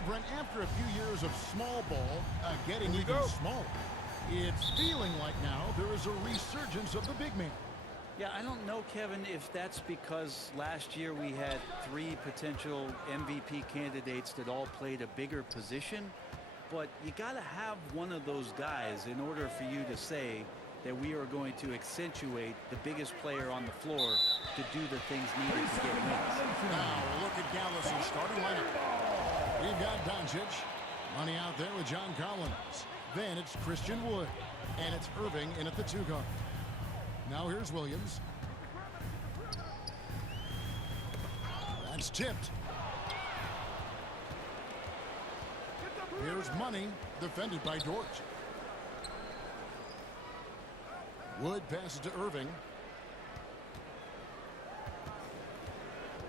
Brent, after a few years of small ball getting even smaller, it's feeling like now there is a resurgence of the big man. Yeah, I don't know, Kevin, if that's because last year we had 3 potential MVP candidates that all played a bigger position, but you got to have one of those guys in order for you to say that we are going to accentuate the biggest player on the floor to do the things needed to get wins. Now, look at Dallas' starting lineup. We've got Doncic. Money out there with John Collins. Then it's Christian Wood. And it's Irving in at the 2 guard. Now here's Williams. That's tipped. Here's Money, defended by Dort. Wood passes to Irving.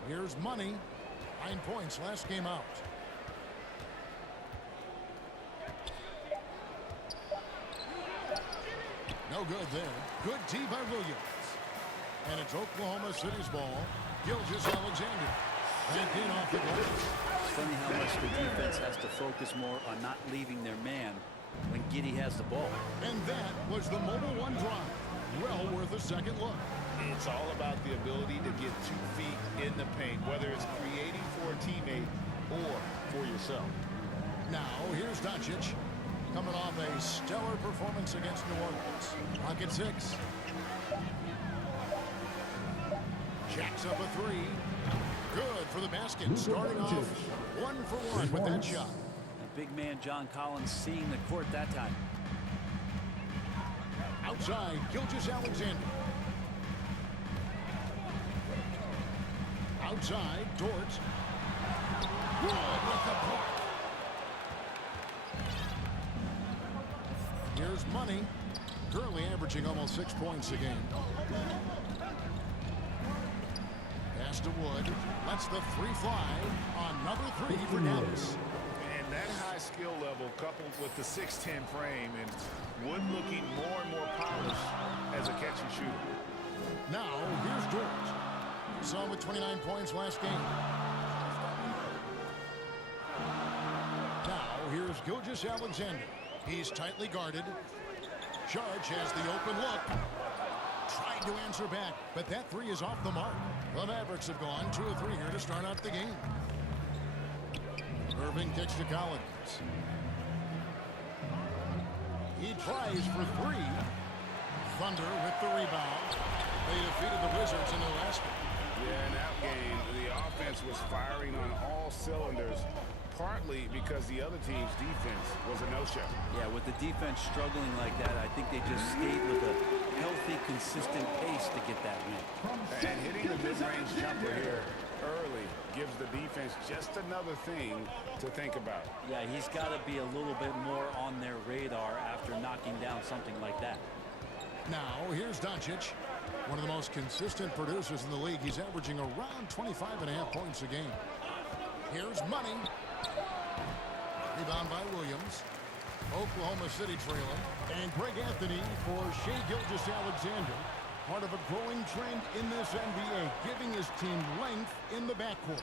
Here's Money. 9 points last game out. No good there. Good tee by Williams. And it's Oklahoma City's ball. Gilgeous-Alexander. Back in off the glass. It's funny how much the defense has to focus more on not leaving their man when Giddey has the ball. And that was the Mobile One drive. Well worth a second look. It's all about the ability to get 2 feet in the paint, whether it's creating for a teammate or for yourself. Now, here's Doncic. Coming off a stellar performance against New Orleans. Clock at 6. Jacks up a 3. Good for the basket. Starting off 1 for 1 with that shot. A big man, John Collins, seeing the court that time. Outside, Gilgeous-Alexander. Outside, Dort. Good with the block. Here's Money. Currently averaging almost 6 points a game. Pass to Wood. Lets the 3 fly. Another 3 for Dallas. And that high skill level coupled with the 6'10 frame and Wood looking more and more polished as a catch and shooter. Now, here's Dort. Saw him with 29 points last game. Now, here's Gilgeous-Alexander. He's tightly guarded. Charge has the open look. Tried to answer back, but that 3 is off the mark. The Mavericks have gone 2 of 3 here to start out the game. Irving kicks to Collins. He tries for 3. Thunder with the rebound. They defeated the Wizards in their last game. Yeah, in that game, the offense was firing on all cylinders, partly because the other team's defense was a no-show. Yeah, with the defense struggling like that, I think they just stayed with a healthy, consistent pace to get that win. And hitting the mid-range jumper here early gives the defense just another thing to think about. Yeah, he's got to be a little bit more on their radar after knocking down something like that. Now, here's Doncic, one of the most consistent producers in the league. He's averaging around 25.5 points a game. Here's Money. Rebound by Williams. Oklahoma City trailing. And Greg Anthony for Shai Gilgeous-Alexander. Part of a growing trend in this NBA, giving his team length in the backcourt.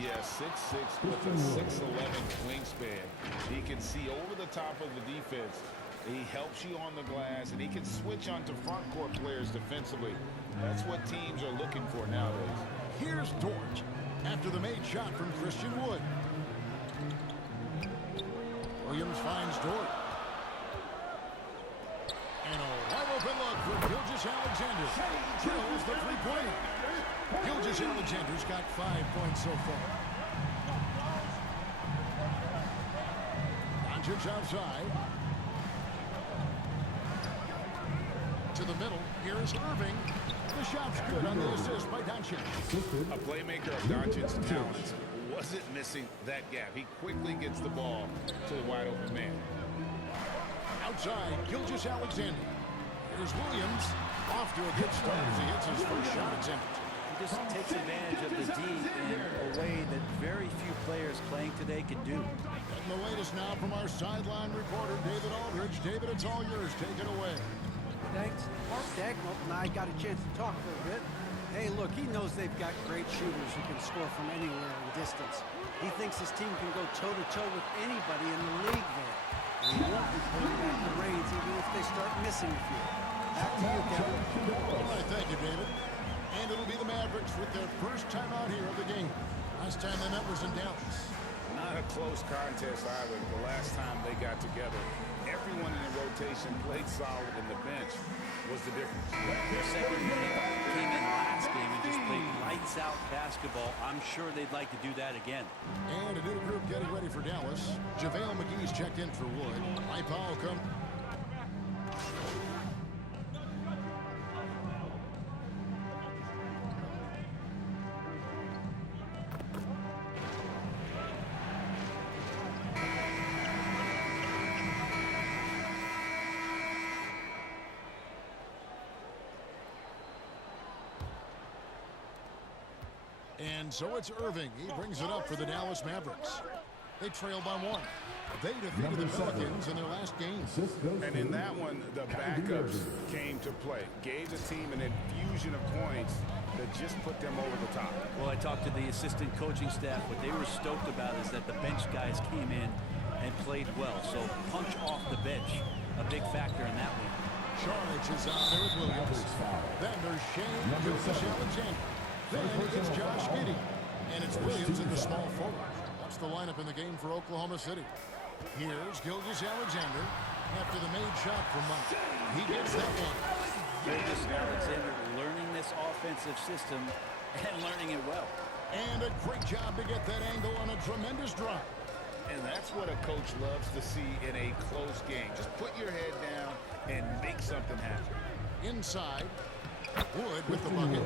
Yeah, 6'6" with a 6'11" wingspan. He can see over the top of the defense. He helps you on the glass, and he can switch onto front court players defensively. That's what teams are looking for nowadays. Here's Dort after the made shot from Christian Wood. Williams finds Dort. And a wide open look for Gilgeous-Alexander. Drills the 3-pointer. Gilgeous-Alexander's got 5 points so far. Doncic outside. To the middle. Here's Irving. The shot's good on the assist by Doncic. A playmaker of Doncic's talents wasn't missing that gap. He quickly gets the ball to the wide open man. Outside, Gilgeous-Alexander. Here's Williams. Off to a good start as he hits his first shot attempt. He just takes advantage of the D in a way that very few players playing today can do. And the latest now from our sideline reporter, David Aldridge. David, it's all yours. Take it away. Thanks. Mark Dagnall and I got a chance to talk for a bit. Hey, look, he knows they've got great shooters who can score from anywhere in distance. He thinks his team can go toe-to-toe with anybody in the league there. And he won't be pulling back the reins even if they start missing a few. Back to you, Kevin. All right, thank you, David. And it'll be the Mavericks with their first time out here of the game. Last time they met was in Dallas. Not a close contest either. The last time they got together, everyone in the rotation played solid, and the bench was the difference. The second unit came in last game and just played lights-out basketball. I'm sure they'd like to do that again. And a new group getting ready for Dallas. JaVale McGee's checked in for Wood. Mike Powell come. And so it's Irving. He brings it up for the Dallas Mavericks. They trail by 1. They defeated the Pelicans in their last game. And in that one, the backups came to play. Gave the team an infusion of points that just put them over the top. Well, I talked to the assistant coaching staff. What they were stoked about is that the bench guys came in and played well. So punch off the bench, a big factor in that one. Charge is out there with Williams. Then there's Shane Gilgeous-Alexander. Then it's Josh Giddey. And it's Williams in the small forward. That's the lineup in the game for Oklahoma City. Here's Gilgeous-Alexander after the made shot from Mike. He gets that one. Gilgeous-Alexander learning this offensive system and learning it well. And a great job to get that angle on a tremendous drive. And that's what a coach loves to see in a close game. Just put your head down and make something happen. Inside, Wood with the bucket.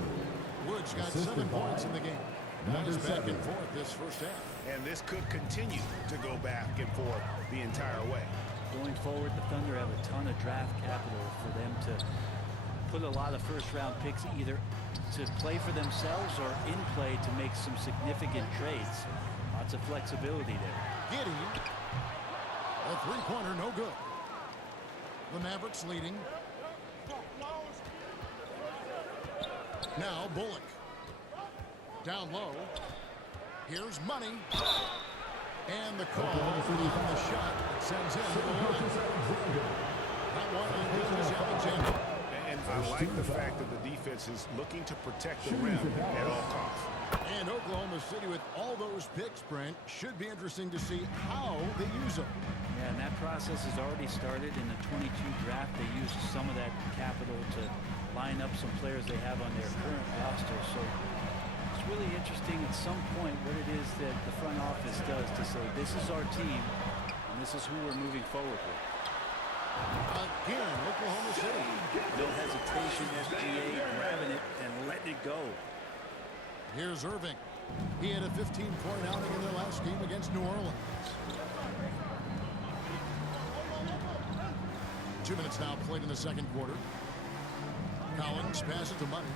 Wood's got 7 points in the game. Nice back and forth this first half. And this could continue to go back and forth the entire way. Going forward, the Thunder have a ton of draft capital for them to put a lot of first-round picks either to play for themselves or in play to make some significant trades. Lots of flexibility there. Giddey. A three-pointer, no good. The Mavericks leading. Now Bullock. Down low. Here's Money. And the call on the shot that sends him to the line. That one on Gilgeous-Alexander. And I like the fact that the defense is looking to protect the rim at all costs. And Oklahoma City with all those picks, Brent, should be interesting to see how they use them. Yeah, and that process has already started in the 22 draft. They used some of that capital to line up some players they have on their current roster. So it's really interesting at some point what it is that the front office does to say, this is our team, and this is who we're moving forward with. Again, Oklahoma City. No hesitation, SGA grabbing it and letting it go. Here's Irving. He had a 15-point outing in their last game against New Orleans. 2 minutes now played in the second quarter. Collins passes to Money.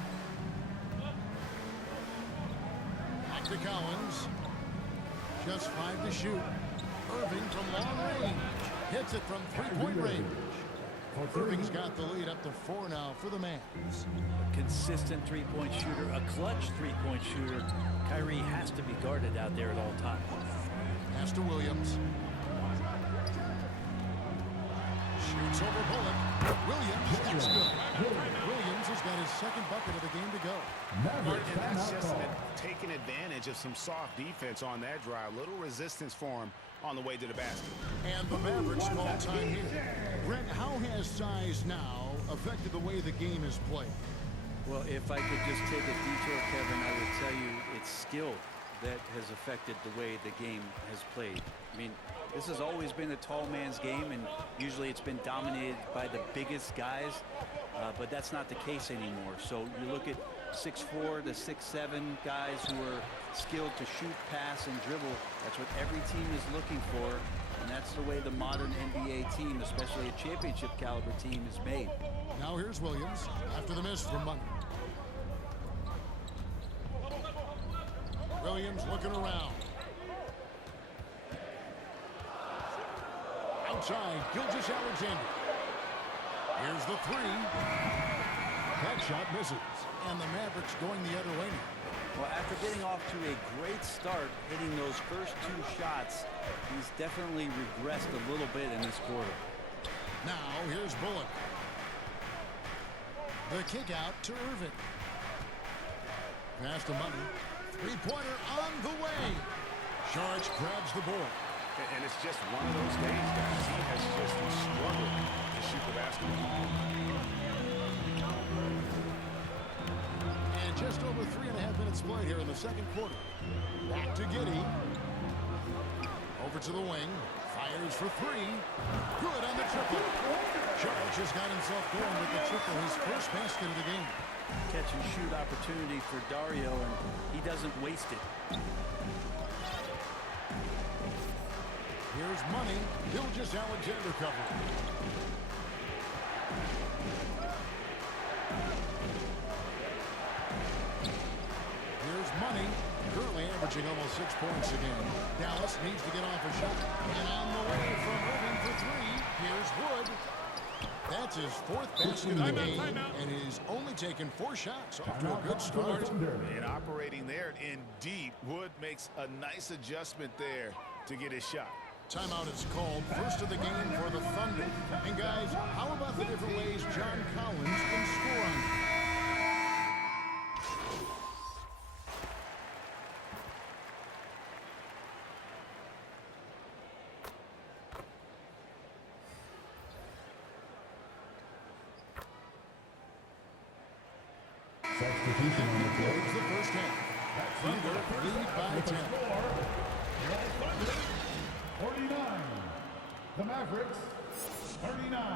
Back to Collins. Just 5 to shoot. Irving from long range. Hits it from three-point range. Irving's got the lead up to 4 now for the Mavs. A consistent three-point shooter, a clutch three-point shooter. Kyrie has to be guarded out there at all times. Pass to Williams. Shoots over Bullock. Williams, that's good. Williams has got his second bucket of the game to go. And that's just taking advantage of some soft defense on that drive. Little resistance for him on the way to the basket. And the Mavericks small time here. Brent, how has size now affected the way the game is played? Well, if I could just take a detour, Kevin, I would tell you it's skill that has affected the way the game has played. I mean, this has always been a tall man's game, and usually it's been dominated by the biggest guys, but that's not the case anymore. So you look at 6'4" to 6'7" guys who are skilled to shoot, pass, and dribble. That's what every team is looking for, and that's the way the modern NBA team, especially a championship caliber team, is made. Now here's Williams after the miss from Money. Williams looking around. Outside, Gilgeous-Alexander. Here's the three. That shot misses. And the Mavericks going the other way now. Well, after getting off to a great start, hitting those first 2 shots, he's definitely regressed a little bit in this quarter. Now, here's Bullock. The kick out to Irving. Pass to Money. Three-pointer on the way. Sharks grabs the board. And it's just one of those days, guys. He has just struggled to shoot the basketball. And just over 3.5 minutes played here in the second quarter. Back to Giddey. Over to the wing. Fires for 3. Good on the triple. Sharks just got himself going with the triple, his first basket of the game. Catch and shoot opportunity for Dario, and he doesn't waste it. Here's Money. Gilgeous-Alexander cover. Here's Money. Currently averaging almost 6 points a game. Dallas needs to get off a shot. And on the way from Irving for 3. Here's Wood. That's his 4th basket of the game. And he's only taken 4 shots. Off to a good start. And operating there in deep, Wood makes a nice adjustment there to get his shot. Timeout is called. First of the game for the Thunder. And guys, how about the different ways John Collins can score on you? Substitution on the field. It's the first half. Thunder lead by 10. 49. The Mavericks, 39.